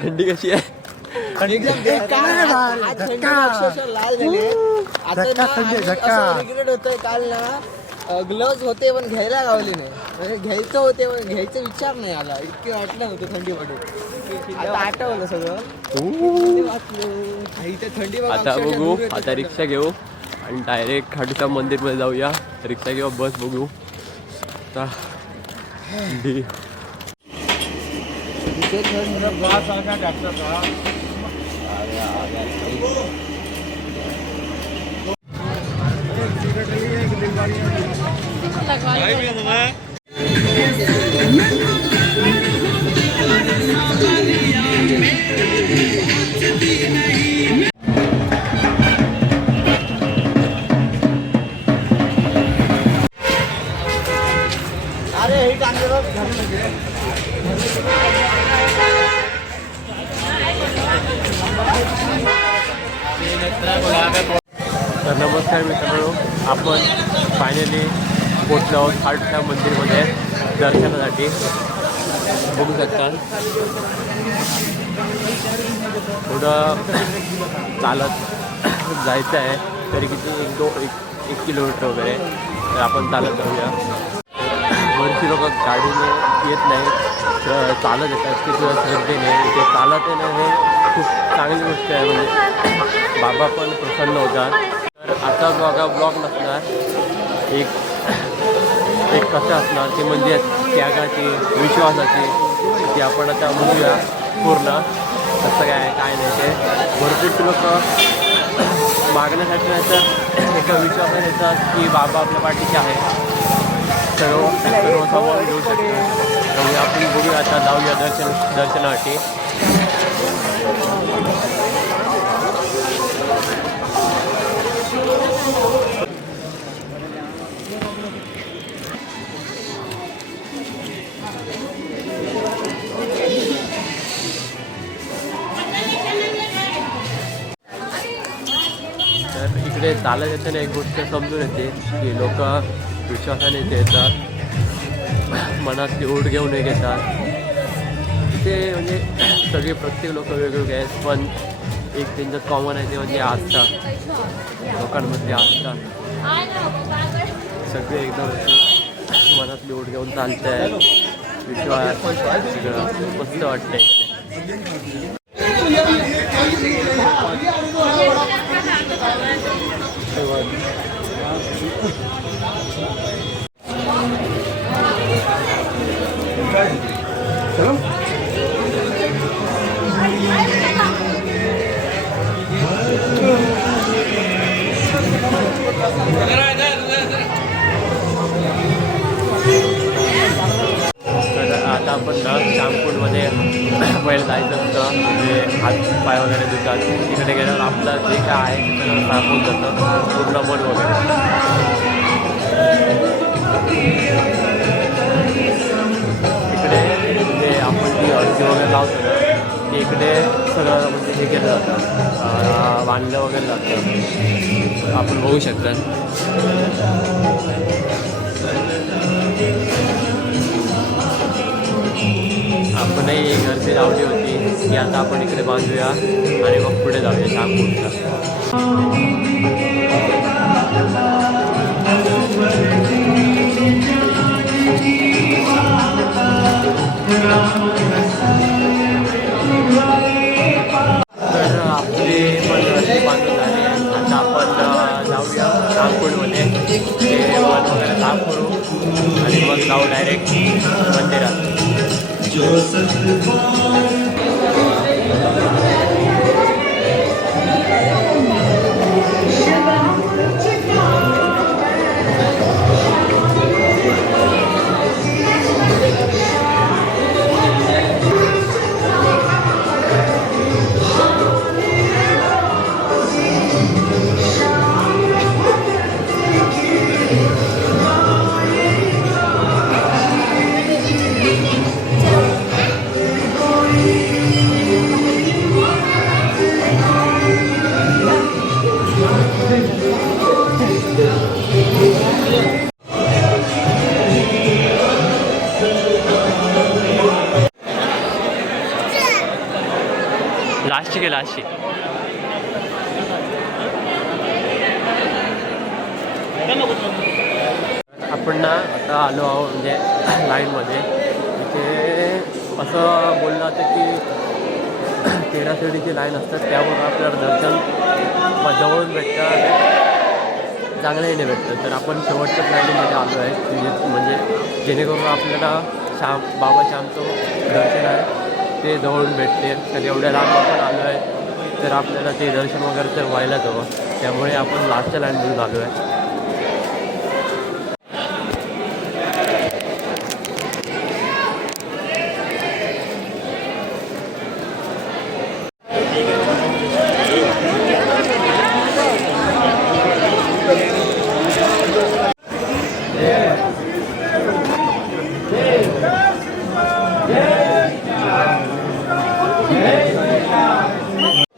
थंडी कशी आहे? एकदम लाल झाले आता रिग्रेट होतोय. काल ना ग्लव्ज होते पण घ्यायला गावले नाही. म्हणजे घ्यायचं होते पण घ्यायचा विचार नाही आला. इतके वाटलं होतं थंडी पडून. आता आठवलं सगळं. थंडी आता बघू. आता रिक्षा घेऊ आणि डायरेक्ट खाटूश्याम मंदिरमध्ये जाऊया. रिक्षा किंवा बस बघू. आता थंडी तर नमस्कार मित्रांनो, आपण फायनली पोचलो आहोत खाटूश्याम मंदिरमध्ये दर्शनासाठी. बघू शकता थोडं चालत जायचं आहे. तरी किती एक किलोमीटर वगैरे. तर आपण चालत जाऊया. बरीचशी लोक गाडीने येत नाही, तर चालत येतात की किंवा श्रद्धेने. ते चालत येणं हे खूप चांगली गोष्ट आहे. म्हणजे बाबा पण प्रसन्न होतात. तर आता ब्लॉग नसणार. एक कसं असणार ते म्हणजे त्यागाची, विश्वासाची, ती आपण आता बघूया पूर्ण कसं काय नाही. ते भरपूर लोक मागण्यासाठी नाही तर एका विश्वासाने येतात की बाबा आपल्या पाठीचे आहे. सर्व सामान घेऊ शकतो. त्यामुळे आपण बघूया. आता जाऊया दर्शनासाठी. तर इकडे चालत येताना एक गोष्ट समजून येते की लोक विश्वासाने इथे येतात. मनातली ओढ घेऊन घेतात. इथे म्हणजे सगळे प्रत्येक लोक वेगवेगळे आहेत. पण एक त्यांच्यात कॉमन आहे ते म्हणजे आस्था. लोकांमध्ये आस्था. सगळे एकदम मनातली ओढ घेऊन चालत आहेत. विश्वास सगळं मस्त वाटतंय इथे. तर आता आपण ना श्यामकुंडमध्ये पहिले जायचं असतं. म्हणजे हात पाय वगैरे धुतात. तिकडे गेल्यावर आपलं जे काय आहे ते सगळं साफ होत जातं. पूर्ण मन वगैरे. इकडे म्हणजे आपण जी हळदी वगैरे लावतो ना ते इकडे सगळं म्हणजे हे केलं जातं. बांधलं वगैरे जातं. आपण बघू शकता. आपणही घरची लावली होती की आता आपण इकडे बांधूया आणि मग पुढे जाऊया श्यामकुंडला. तर आपले पण घरचे बांधून झाले. आता आपण जाऊया श्यामकुंडमध्ये. ते वन वगैरे साफ करू आणि मग जाऊ डायरेक्ट मंदिरात. लास्टची घे लास्टची. आपण ना आता आलो आहो म्हणजे लाईनमध्ये. इथे असं बोललं जातं की 13 शिडीची लाईन असतात, त्यामुळे आपल्याला दर्शन जवळून भेटतं, चांगल्याने भेटतं. तर आपण शेवटच्याच लाईनीमध्ये आलो आहे, म्हणजे जेणेकरून आपल्याला बाबा श्यामचं दर्शन आहे ते जवळून भेटते. तर एवढ्या लांब आपण आलो आहे तर आपल्याला ते दर्शन वगैरे तर व्हायलाच हवं, त्यामुळे आपण लास्टच्या लाईनमधून आलो आहे.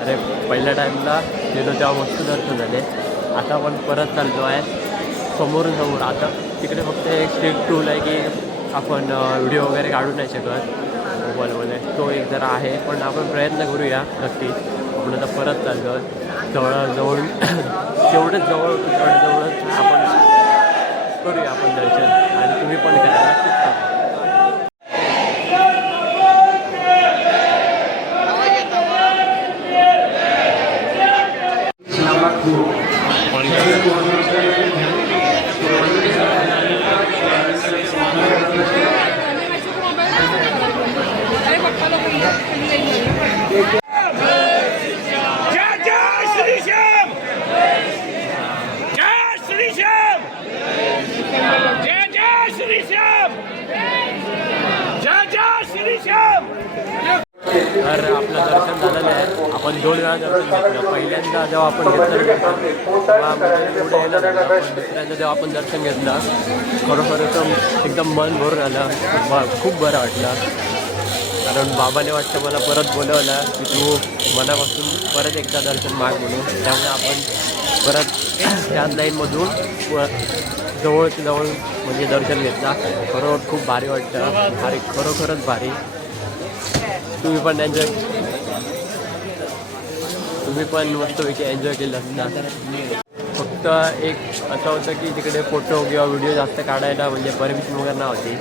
अरे पहिल्या टाईमला गेलो तेव्हा मस्त दर्शन झाले. आता आपण परत चाललो आहे समोरून समोर. आता तिकडे फक्त एक स्ट्रिक्ट रूल आहे की आपण व्हिडिओ वगैरे काढू नाही शकत मोबाईलमध्ये, तो एक जरा आहे. पण आपण प्रयत्न करूया नक्की. आपण आता परत चाललो जवळून तेवढंच तेवढंच आपण करूया आपण दर्शन, आणि तुम्ही पण करा नक्कीच करा. तर आपलं दर्शन झालेलं आहे. आपण 2 वेळा दर्शन घेतलं. पहिल्यांदा जेव्हा आपण घेतलं तेव्हा म्हणजे एवढं येणं झालं. पण दुसऱ्यांदा जेव्हा आपण दर्शन घेतलं खरोखरच एकदम मन भरून आलं, खूप बरं वाटलं. कारण बाबाने वाटतं मला परत बोलवलं की तू मनापासून परत एकदा दर्शन माग म्हणून. त्यामुळे आपण परत त्याच लाईनमधून जवळ म्हणजे दर्शन घेतला. खरोखर खूप भारी वाटतं, भारी, खरोखरच भारी. तुम्ही पण मस्तपैकी एन्जॉय केलं असणार. फक्त एक असं होतं की तिकडे फोटो किंवा व्हिडिओ जास्त काढायला म्हणजे परमिशन वगैरे नव्हती.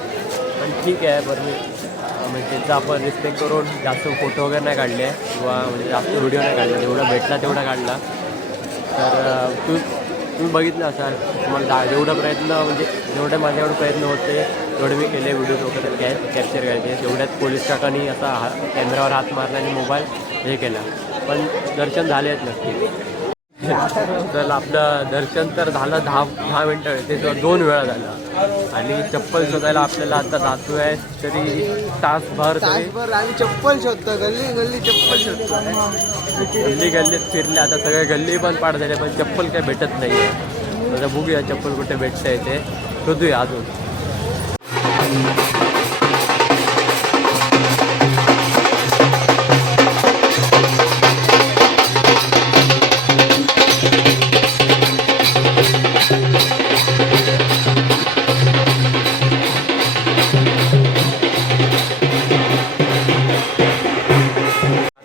पण ठीक आहे, म्हणजे त्याचा आपण रिस्पेक्ट करून जास्त फोटो वगैरे नाही काढले किंवा म्हणजे जास्त व्हिडिओ नाही काढला. जेवढा भेटला तेवढा काढला. तर तुम्ही बघितलं असाल, तुम्हाला जेवढा प्रयत्न म्हणजे जेवढे माझ्याकडे प्रयत्न होते तेवढे मी केले व्हिडिओ वगैरे कॅप्चर करायचे. तेवढ्यात पोलीस काकांनी असा कॅमेरावर हात मारला आणि मोबाईल हे केला. पण दर्शन झाले आहेत नक्की. तर आपलं दर्शन तर झालं 10 मिनटं, ते 2 वेळा झालं. आणि चप्पल शोधायला आपल्याला आता जातो आहे तरी तासभर आणि चप्पल शोधतो, गल्ली चप्पल शोधतो. गल्लीत फिरले. आता सगळे गल्ली पण पाठ झाले, पण चप्पल काही भेटत नाही आहे. आता बघूया चप्पल कुठे भेटतं आहे ते शोधूया अजून.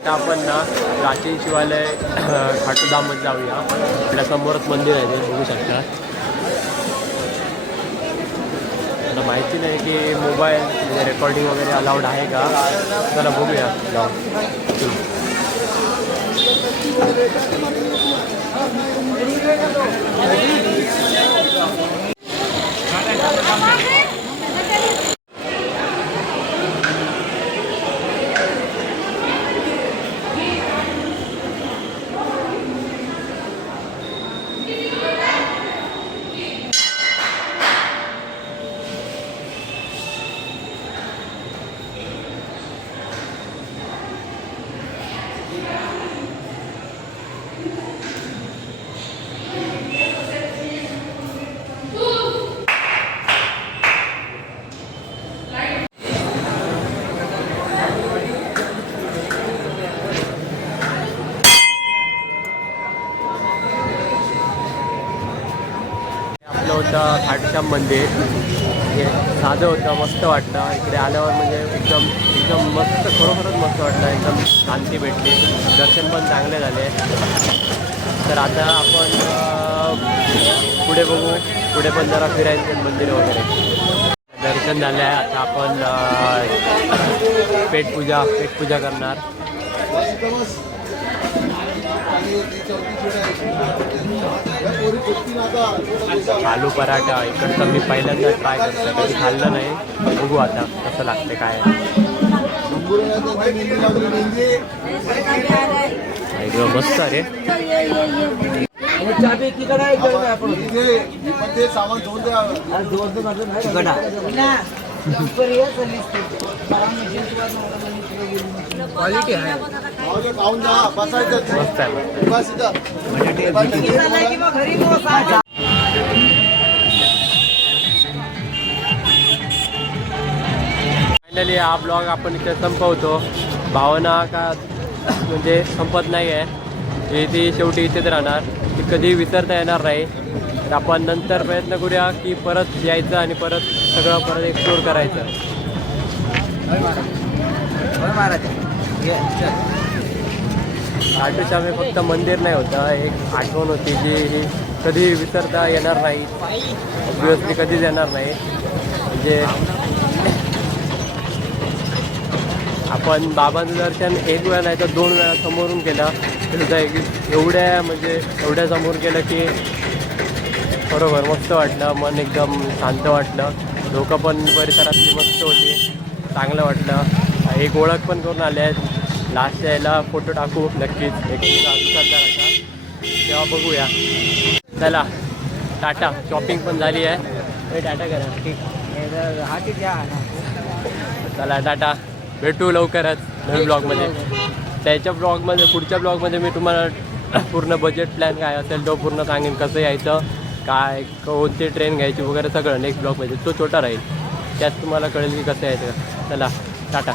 आपण ना प्राचीन शिवालय खाटूधाममध्ये जाऊया. आपल्या समोरच मंदिर आहे, ते बघू शकता. मला माहिती नाही की मोबाईल म्हणजे रेकॉर्डिंग वगैरे अलाउड आहे का, चला बघूया जाऊ. होतं खाटूश्याम मंदिर. म्हणजे साधं होतं, मस्त वाटलं इकडे आल्यावर. म्हणजे एकदम एकदम मस्त, खरोखरच मस्त वाटलं. एकदम शांती भेटली, दर्शन पण चांगले झाले. तर आता आपण पुढे बघू, पुढे पण जरा फिरायचं मंदिर वगैरे. दर्शन झालं आहे. आता आपण पेटपूजा करणार. आलू पराठा इकडचं मी पहिल्यांदा ट्राय करतो, कधी खाल्लं नाही. बघू आता कसं लागते काय. मस्त रे. सामान क्वालिटी आहे. मस्त आहे. फायनली हा ब्लॉग आपण इथे संपवतो. भावना का म्हणजे संपत नाही आहे, ती शेवटी इथेच राहणार. ती कधी विसरता येणार नाही. तर आपण नंतर प्रयत्न करूया की परत यायचं आणि परत सगळं परत एक्सप्लोर करायचं. लाटूश्यामे फक्त मंदिर नाही होतं, एक आठवण होती जी कधी विसरता येणार नाही. ऑब्वियसली कधीच येणार नाही. म्हणजे आपण बाबांचं दर्शन एक वेळा नाही तर 2 वेळा समोरून केलं सुद्धा एवढ्या समोर केलं की बरोबर मस्त वाटलं. मन एकदम शांत वाटलं. लोकं पण परिसरातली मस्त होती, चांगलं वाटलं. एक ओळख पण करून आले आहेत. लास्टच्या यायला फोटो टाकू नक्कीच एक दुकानदाराचा, तेव्हा बघूया. चला टाटा. शॉपिंग पण झाली आहे. टाटा करा. ठीक. चला टाटा. भेटू लवकरच नवीन ब्लॉगमध्ये. त्याच्या ब्लॉगमध्ये, पुढच्या ब्लॉगमध्ये मी तुम्हाला पूर्ण बजेट प्लॅन काय असेल तो पूर्ण सांगेन. कसं यायचं, काय कोणती ट्रेन घ्यायची वगैरे सगळं नेक्स्ट ब्लॉगमध्ये. तो छोटा राहील, त्यात तुम्हाला कळेल की कसं यायचं. चला टाटा.